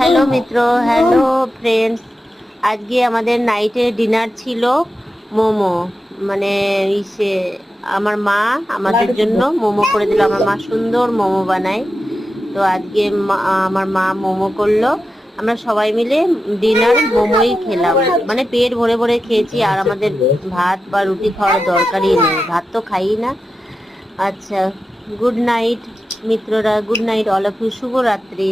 Hello মিত্র, hello friends. আজকে আমাদের নাইটে ডিনার ছিল মোমো। মানে ইসে আমার মা আমাদের জন্য মোমো করে দিল। আমার মা সুন্দর মোমো বানায়। তো আজকে আমার মা মোমো করলো। আমরা সবাই মিলে ডিনার মোমোই খেলাম। মানে পেট ভরে ভরে খেয়েছি। আর আমাদের ভাত বা রুটি খাওয়ার দরকারই নেই, ভাত তো খাই না। আচ্ছা, গুড নাইট মিত্ররা, good night all of you, শুভরাত্রি।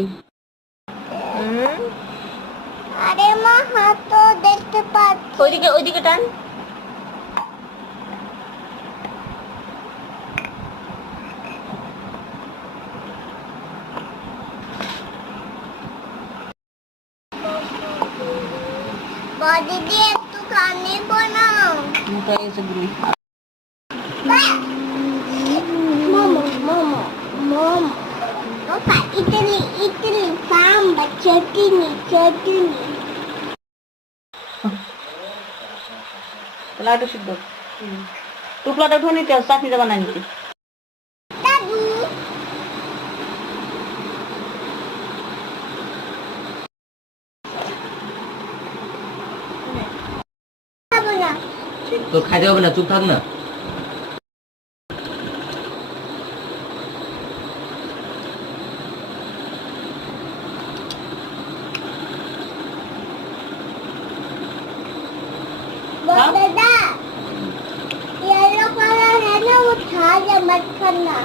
আরে মা, হাত তো দেখতে পাচ্ছি। ওইদিকে ওইদিকে টান। বডি দিয়ে একটু কানে বানাও। মোমো মোমো মোমো। ওপা ইডলি ইডলি সাম্বা চটনি চটনি। লাড্ডু সিদ্ধ টুকলাটা উঠে নিতে, চাটনিটা বানাই নিতে। দাদু খাবো না। তো খাইতে হবে না, চুপ থাক না। दादा येलो कलर है ना, वो खा जा मत खाना।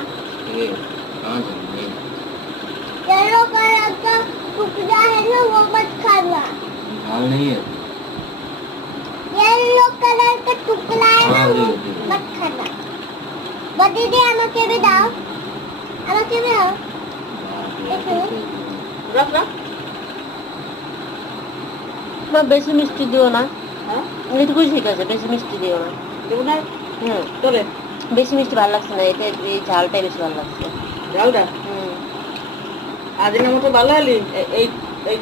येलो कलर का टुकड़ा है ना, वो मत खाना। हाल नहीं है। येलो कलर का टुकड़ा है ना, वो मत खाना। बदी दे আমাকে भी দাও, আমাকে भी দাও। রাখ রাখ। মা বেশি মিষ্টি দিও না। হ্যাঁ, এটুকুই ঠিক আছে, বেশি মিষ্টি দিও না। দেবো না। তোরে বেশি মিষ্টি ভালো লাগছে না, এটা এই ঝালটাই বেশি ভালো লাগছে। ঝালটা আদিনের মতো ভালো হলি এই এই